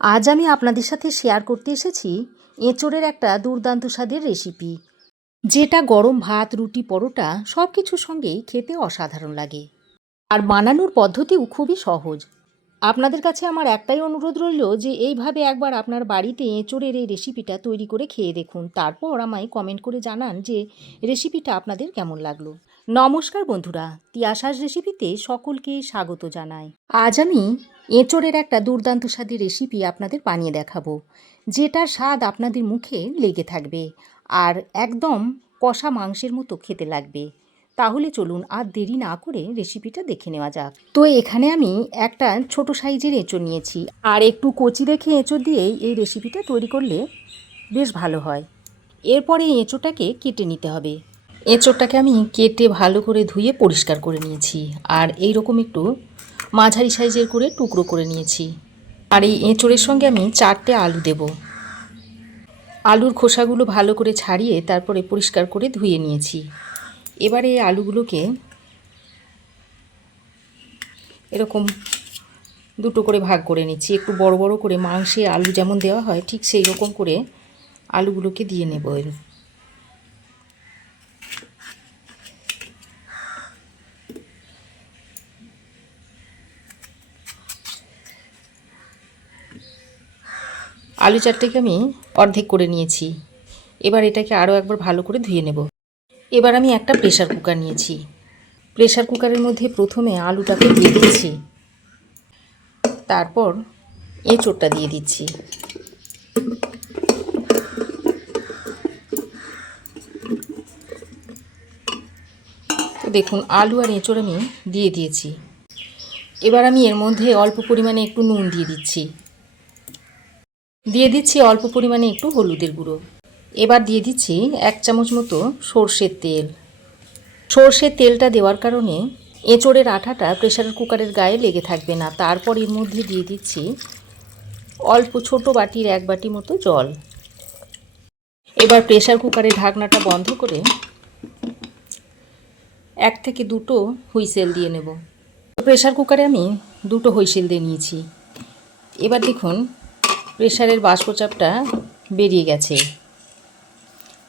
আজ আমি আপনাদের সাথে শেয়ার করতে এসেছি এঁচোড়ের একটা দুর্দান্ত স্বাদের রেসিপি, যেটা গরম ভাত, রুটি, পরোটা সব কিছুর সঙ্গেই খেতে অসাধারণ লাগে। আর বানানোর পদ্ধতিও খুবই সহজ। আপনাদের কাছে আমার একটাই অনুরোধ রইল যে এইভাবে একবার আপনার বাড়িতে এঁচোড়ের এই রেসিপিটা তৈরি করে খেয়ে দেখুন, তারপর আমায় কমেন্ট করে জানান যে রেসিপিটা আপনাদের কেমন লাগলো। নমস্কার বন্ধুরা, তিয়াসার রেসিপিতে সকলকে স্বাগত জানাই। আজ আমি এঁচোড়ের একটা দুর্দান্ত স্বাদের রেসিপি আপনাদের বানিয়ে দেখাবো, যেটার স্বাদ আপনাদের মুখে লেগে থাকবে আর একদম কষা মাংসের মতো খেতে লাগবে। তাহলে চলুন আর দেরি না করে রেসিপিটা দেখে নেওয়া যাক। তো এখানে আমি একটা ছোট সাইজের এঁচোড় নিয়েছি, আর একটু কচি দেখে এঁচোড় দিয়েই এই রেসিপিটা তৈরি করলে বেশ ভালো হয়। এরপরে এঁচোড়টাকে কেটে নিতে হবে। এঁচোড়টাকে আমি কেটে ভালো করে ধুয়ে পরিষ্কার করে নিয়েছি, আর এই রকম একটু মাঝারি সাইজের করে টুকরো করে নিয়েছি। আর এই এঁচোড়ের সঙ্গে আমি 4টে আলু দেব। আলুর খোসাগুলো ভালো করে ছাড়িয়ে তারপরে পরিষ্কার করে ধুয়ে নিয়েছি। এবারে এই আলুগুলোকে এরকম দুটো করে ভাগ করে নিচ্ছি। একটু বড় বড় করে মাংসে আলু যেমন দেওয়া হয় ঠিক সেই রকম করে আলুগুলোকে দিয়ে নেব। আলু চারটেকে আমি অর্ধেক করে নিয়েছি। এবার এটাকে আরও একবার ভালো করে ধুয়ে নেব। এবার আমি একটা প্রেসার কুকার নিয়েছি। প্রেসার কুকারের মধ্যে প্রথমে আলুটাকে দিয়ে দিচ্ছি, তারপর এঁচোড়টা দিয়ে দিচ্ছি। তো দেখুন আলু আর এঁচোড় আমি দিয়ে দিয়েছি। এবার আমি এর মধ্যে অল্প পরিমাণে একটু নুন দিয়ে দিচ্ছি। দিয়ে দিচ্ছি অল্প পরিমাণে একটু হলুদের গুঁড়ো। এবার দিয়ে দিচ্ছি 1 চামচ মতো সর্ষের তেল। সর্ষের তেলটা দেওয়ার কারণে এঁচোড়ের আঠাটা প্রেসার কুকারের গায়ে লেগে থাকবে না। তারপর এর মধ্যে দিয়ে দিচ্ছি অল্প ছোট বাটির 1 বাটি মতো জল। এবার প্রেসার কুকারের ঢাকনাটা বন্ধ করে 1 থেকে 2টো হুইসেল দিয়ে নেব। প্রেসার কুকারে আমি 2টো হুইসেল দিয়ে নিয়েছি। এবার দেখুন প্রেসারের বাষ্পচাপটা বেরিয়ে গেছে।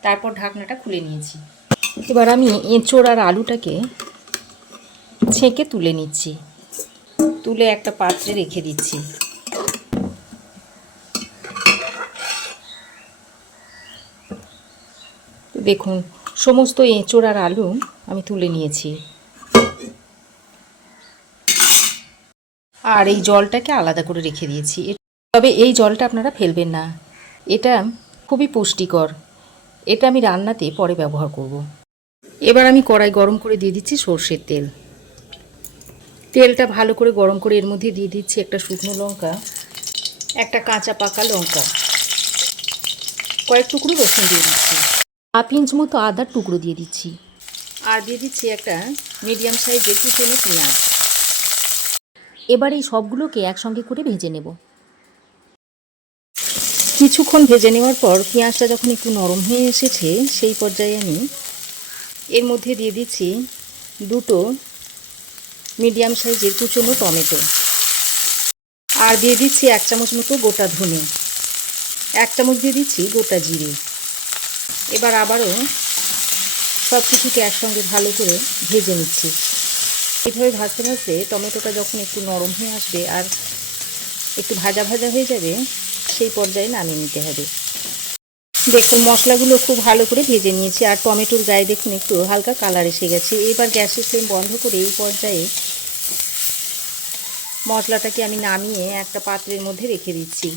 তারপর ঢাকনাটা খুলে নিয়েছি। এবার আমি এঁচোড় আর আলুটাকে ছেঁকে তুলে নিচ্ছি। তুলে একটা পাত্রে রেখে দিচ্ছি। দেখুন সমস্ত এঁচোড় আর আলু আমি তুলে নিয়েছি। আর এই জলটাকে আলাদা করে রেখে দিয়েছি। তবে এই জলটা আপনারা ফেলবেন না, এটা খুবই পুষ্টিকর। এটা আমি রান্নাতে পরে ব্যবহার করব। এবার আমি কড়াই গরম করে দিয়ে দিচ্ছি সর্ষের তেল। তেলটা ভালো করে গরম করে এর মধ্যে দিয়ে দিচ্ছি একটা শুকনো লঙ্কা, একটা কাঁচা পাকা লঙ্কা, কয়েক টুকরো রসুন দিয়ে দিচ্ছি, 1/2 ইঞ্চ মতো আদার টুকরো দিয়ে দিচ্ছি, আর দিয়ে দিচ্ছি একটা মিডিয়াম সাইজের কুচনো পেঁয়াজ। এবার এই সবগুলোকে একসঙ্গে করে ভেজে নেব। কিছুক্ষণ ভেজে নেওয়ার পর পেঁয়াজটা যখন একটু নরম হয়ে এসেছে সেই পর্যায়ে আমি এর মধ্যে দিয়ে দিচ্ছি 2টো মিডিয়াম সাইজের কুচনো টমেটো, আর দিয়ে দিচ্ছি 1 চামচ মতো গোটা ধনে, 1 চামচ দিয়ে দিচ্ছি গোটা জিরে। এবার আবারও সব কিছুকে একসঙ্গে ভালো করে ভেজে নিচ্ছি। এইভাবে ভাজতে ভাজতে টমেটোটা যখন একটু নরম হয়ে আসবে আর একটু ভাজা ভাজা হয়ে যাবে সেই পর্যায়ে নামিয়ে নিতে হবে। দেখুন মশলাগুলো খুব ভালো করে ভেজে নিয়েছি, আর টমেটোর গায়ে দেখুন একটু হালকা কালার এসে গেছে। এবার গ্যাসের ফ্লেম বন্ধ করে এই পর্যায়ে মশলাটাকে আমি নামিয়ে একটা পাত্রের মধ্যে রেখে দিচ্ছি।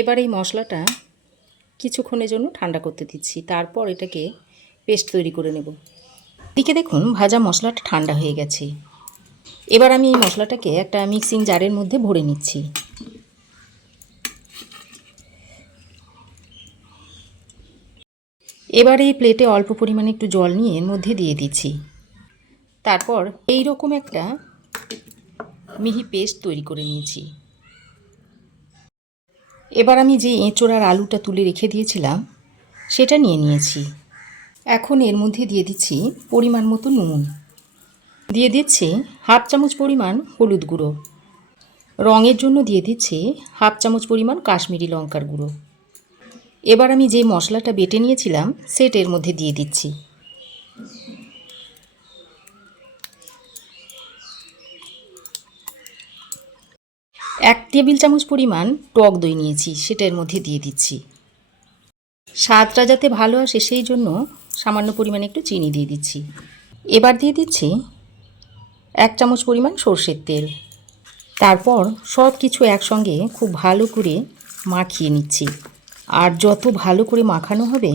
এবার এই মশলাটা কিছুক্ষণের জন্য ঠান্ডা করতে দিচ্ছি, তারপর এটাকে পেস্ট তৈরি করে নেব। এদিকে দেখুন ভাজা মশলাটা ঠান্ডা হয়ে গেছে। এবার আমি এই মশলাটাকে একটা মিক্সিং জারের মধ্যে ভরে নিচ্ছি। এবার এই প্লেটে অল্প পরিমাণে একটু জল নিয়ে এর মধ্যে দিয়ে দিচ্ছি। তারপর এই রকম একটা মিহি পেস্ট তৈরি করে নিয়েছি। এবার আমি যে এঁচোড় আর আলুটা তুলে রেখে দিয়েছিলাম সেটা নিয়ে নিয়েছি। এখন এর মধ্যে দিয়ে দিচ্ছি পরিমাণ মতো নুন, দিয়ে দিচ্ছি হাফ চামচ পরিমাণ হলুদ গুঁড়ো, রঙের জন্য দিয়ে দিচ্ছি হাফ চামচ পরিমাণ কাশ্মীরি লঙ্কার গুঁড়ো। এবার আমি যে মশলাটা বেটে নিয়েছিলাম সেটা এর মধ্যে দিয়ে দিচ্ছি। এক টেবিল চামচ পরিমাণ টক দই নিয়েছি, সেটা এর মধ্যে দিয়ে দিচ্ছি। স্বাদটা যাতে ভালো আসে সেই জন্য সামান্য পরিমাণে একটু চিনি দিয়ে দিচ্ছি। এবার দিয়ে দিচ্ছি 1 চামচ পরিমাণ সর্ষের তেল। তারপর সব কিছু একসঙ্গে খুব ভালো করে মাখিয়ে নিচ্ছি। আর যত ভালো করে মাখানো হবে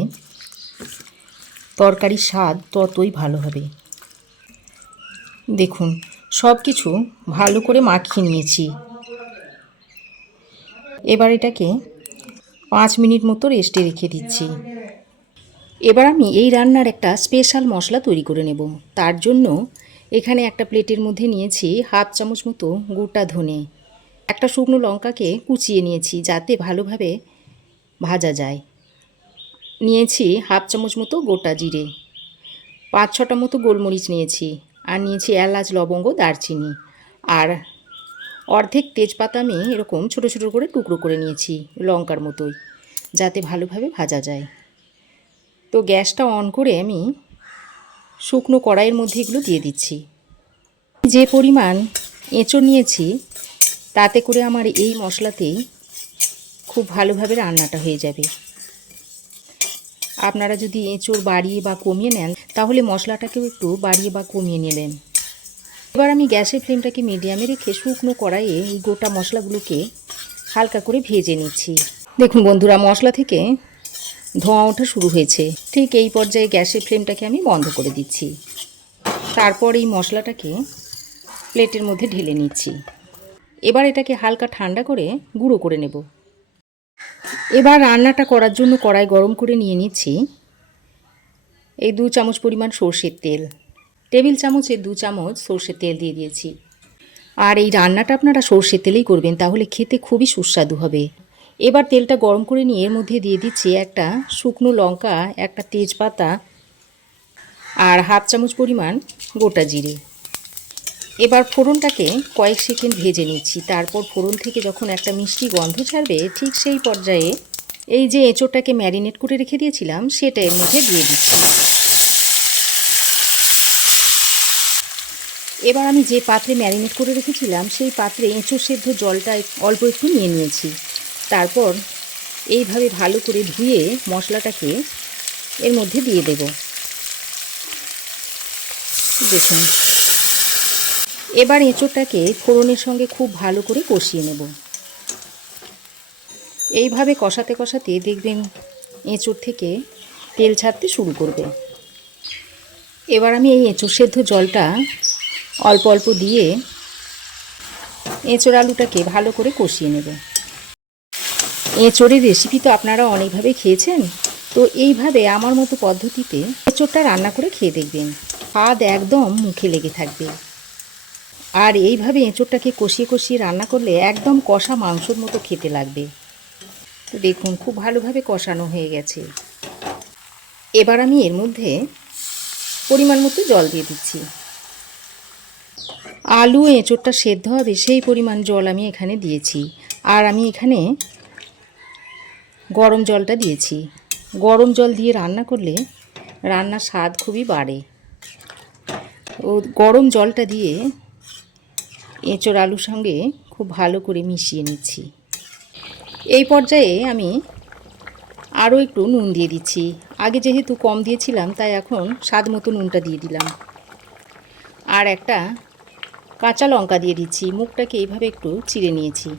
তরকারির স্বাদ ততই ভালো হবে। দেখুন সব কিছু ভালো করে মাখিয়ে নিয়েছি। এবার এটাকে 5 মিনিট মতো রেস্টে রেখে দিচ্ছি। এবার আমি এই রান্নার একটা স্পেশাল মশলা তৈরি করে নেব। তার জন্য এখানে একটা প্লেটের মধ্যে নিয়েছি হাফ চামচ মতো গোটা ধনে, একটা শুকনো লঙ্কাকে কুচিয়ে নিয়েছি যাতে ভালোভাবে ভাজা যায়, নিয়েছি হাফ চামচ মতো গোটা জিরে, 5-6টা মতো গোলমরিচ নিয়েছি, আর নিয়েছি এলাচ, লবঙ্গ, দারচিনি, আর অর্ধেক তেজপাতা আমি এরকম ছোটো ছোটো করে টুকরো করে নিয়েছি লঙ্কার মতোই, যাতে ভালোভাবে ভাজা যায়। তো গ্যাসটা অন করে আমি শুকনো কড়াইয়ের মধ্যে এগুলো দিয়ে দিচ্ছি। যে পরিমাণ এঁচোড় নিয়েছি তাতে করে আমার এই মশলাতেই খুব ভালোভাবে রান্নাটা হয়ে যাবে। আপনারা যদি এঁচোড় বাড়িয়ে বা কমিয়ে নেন তাহলে মশলাটাকেও একটু বাড়িয়ে বা কমিয়ে নেবেন। এবার আমি গ্যাসের ফ্লেমটাকে মিডিয়ামে রেখে শুকনো কড়াইয়ে এই গোটা মশলাগুলোকে হালকা করে ভেজে নিচ্ছি। দেখুন বন্ধুরা, মশলা থেকে ধোঁয়া ওঠা শুরু হয়েছে। ঠিক এই পর্যায়ে গ্যাসের ফ্লেমটাকে আমি বন্ধ করে দিচ্ছি। তারপর এই মশলাটাকে প্লেটের মধ্যে ঢেলে নিচ্ছি। এবার এটাকে হালকা ঠান্ডা করে গুঁড়ো করে নেব। এবার রান্নাটা করার জন্য কড়াই গরম করে নিয়ে নিচ্ছি এই 2 চামচ পরিমাণ সর্ষের তেল, টেবিল চামচে 2 চামচ সর্ষের তেল দিয়ে দিয়েছি। আর এই রান্নাটা আপনারা সর্ষের তেলেই করবেন, তাহলে খেতে খুবই সুস্বাদু হবে। এবার তেলটা গরম করে নিয়ে এর মধ্যে দিয়ে দিচ্ছি একটা শুকনো লঙ্কা, একটা তেজপাতা, আর হাফ চামচ পরিমাণ গোটা জিরে। এবার ফোড়নটাকে কয়েক সেকেন্ড ভেজে নিচ্ছি। তারপর ফোড়ন থেকে যখন একটা মিষ্টি গন্ধ ছাড়বে ঠিক সেই পর্যায়ে এই যে এঁচোড়টাকে ম্যারিনেট করে রেখে দিয়েছিলাম সেটা এর মধ্যে দিয়ে দিচ্ছি। এবার আমি যে পাত্রে ম্যারিনেট করে রেখেছিলাম সেই পাত্রে এঁচোড় সেদ্ধ জলটা অল্প একটু নিয়ে নিয়েছি। তারপর এইভাবে ভালো করে ধুয়ে মশলাটাকে এর মধ্যে দিয়ে দেব। দেখুন এবার এঁচোড়টাকে ফোড়নের সঙ্গে খুব ভালো করে কষিয়ে নেব। এইভাবে কষাতে কষাতে দেখবেন এঁচোড় থেকে তেল ছাড়তে শুরু করবে। এবার আমি এই এঁচোড় সেদ্ধ জলটা অল্প অল্প দিয়ে এঁচোড় আলুটাকে ভালো করে কষিয়ে নেব। এঁচোড়ের রেসিপি তো আপনারা অনেকভাবে খেয়েছেন, তো এইভাবে আমার মতো পদ্ধতিতে এঁচোড়টা রান্না করে খেয়ে দেখবেন, স্বাদ একদম মুখে লেগে থাকবে। আর এইভাবে এঁচোড়টাকে কষিয়ে কষিয়ে রান্না করলে একদম কষা মাংসর মতো খেতে লাগবে। তো দেখুন খুব ভালোভাবে কষানো হয়ে গেছে। এবার আমি এর মধ্যে পরিমাণ মতো জল দিয়ে দিচ্ছি। আলু এঁচোড়টা সেদ্ধ হবে সেই পরিমাণ জল আমি এখানে দিয়েছি। আর আমি এখানে গরম জলটা দিয়েছি। গরম জল দিয়ে রান্না করলে রান্নার স্বাদ খুবই বাড়ে। ও গরম জলটা দিয়ে এঁচোড় আলুর সঙ্গে খুব ভালো করে মিশিয়ে নিচ্ছি। এই পর্যায়ে আমি আরও একটু নুন দিয়ে দিচ্ছি। আগে যেহেতু কম দিয়েছিলাম তাই এখন স্বাদ মতো নুনটা দিয়ে দিলাম। আর একটা কাঁচা লঙ্কা দিয়ে দিচ্ছি। মুখটাকে এইভাবে একটু চিড়ে নিয়েছি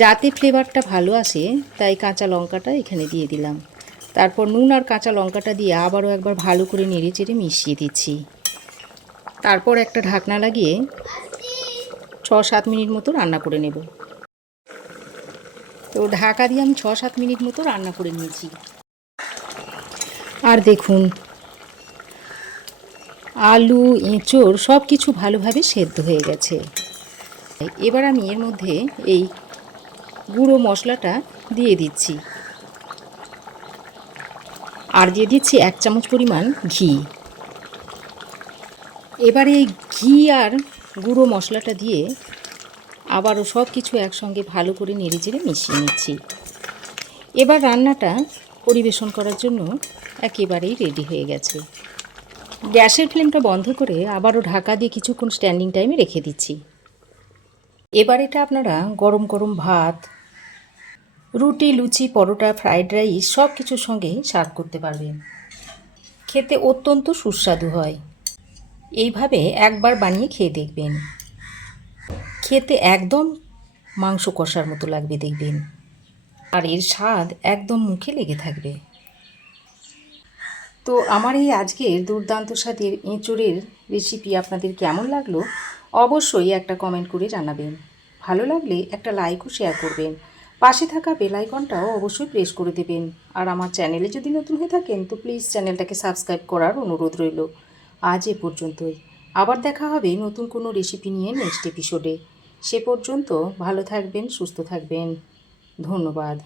যাতে ফ্লেভারটা ভালো আসে, তাই কাঁচা লঙ্কাটা এখানে দিয়ে দিলাম। তারপর নুন আর কাঁচা লঙ্কাটা দিয়ে আবারও একবার ভালো করে নেড়ে চেড়ে মিশিয়ে দিচ্ছি। তারপর একটা ঢাকনা লাগিয়ে 6-7 মিনিট মতো রান্না করে নেব। তো ঢাকা দিয়ে আমি 6-7 মিনিট মতো রান্না করে নিয়েছি। আর দেখুন আলু এঁচোড় সব কিছু ভালোভাবে সেদ্ধ হয়ে গেছে। এবার আমি এর মধ্যে এই গুঁড়ো মশলাটা দিয়ে দিচ্ছি। আর দিয়ে দিচ্ছি 1 চামচ পরিমাণ ঘি। এবারে এই ঘি আর গুঁড়ো মশলাটা দিয়ে আবারও সব কিছু একসঙ্গে ভালো করে নেড়েচেড়ে মিশিয়ে নিচ্ছি। এবার রান্নাটা পরিবেশন করার জন্য একেবারেই রেডি হয়ে গেছে। গ্যাসের ফ্লেমটা বন্ধ করে আবারও ঢাকা দিয়ে কিছুক্ষণ স্ট্যান্ডিং টাইমে রেখে দিচ্ছি। এবার এটা আপনারা গরম গরম ভাত, রুটি, লুচি, পরোটা, ফ্রাইড রাইস সব কিছুর সঙ্গেই সার্ভ করতে পারবেন। খেতে অত্যন্ত সুস্বাদু হয়। এইভাবে একবার বানিয়ে খেয়ে দেখবেন, খেতে একদম মাংস কষার মতো লাগবে দেখবেন, আর এর স্বাদ একদম মুখে লেগে থাকবে। তো আমার এই আজকের দুর্দান্ত স্বাদের এঁচোড়ের রেসিপি আপনাদের কেমন লাগলো অবশ্যই একটা কমেন্ট করে জানাবেন। ভালো লাগলে একটা লাইক ও শেয়ার করবেন। পাশে থাকা বেল আইকনটাও অবশ্যই প্রেস করে দেবেন। আর আমার চ্যানেলে যদি নতুন হয়ে থাকেন তো প্লিজ চ্যানেলটাকে সাবস্ক্রাইব করার অনুরোধ রইল। আজ এ পর্যন্তই। আবার দেখা হবে নতুন কোনো রেসিপি নিয়ে নেক্সট এপিসোডে। সে পর্যন্ত ভালো থাকবেন, সুস্থ থাকবেন। ধন্যবাদ।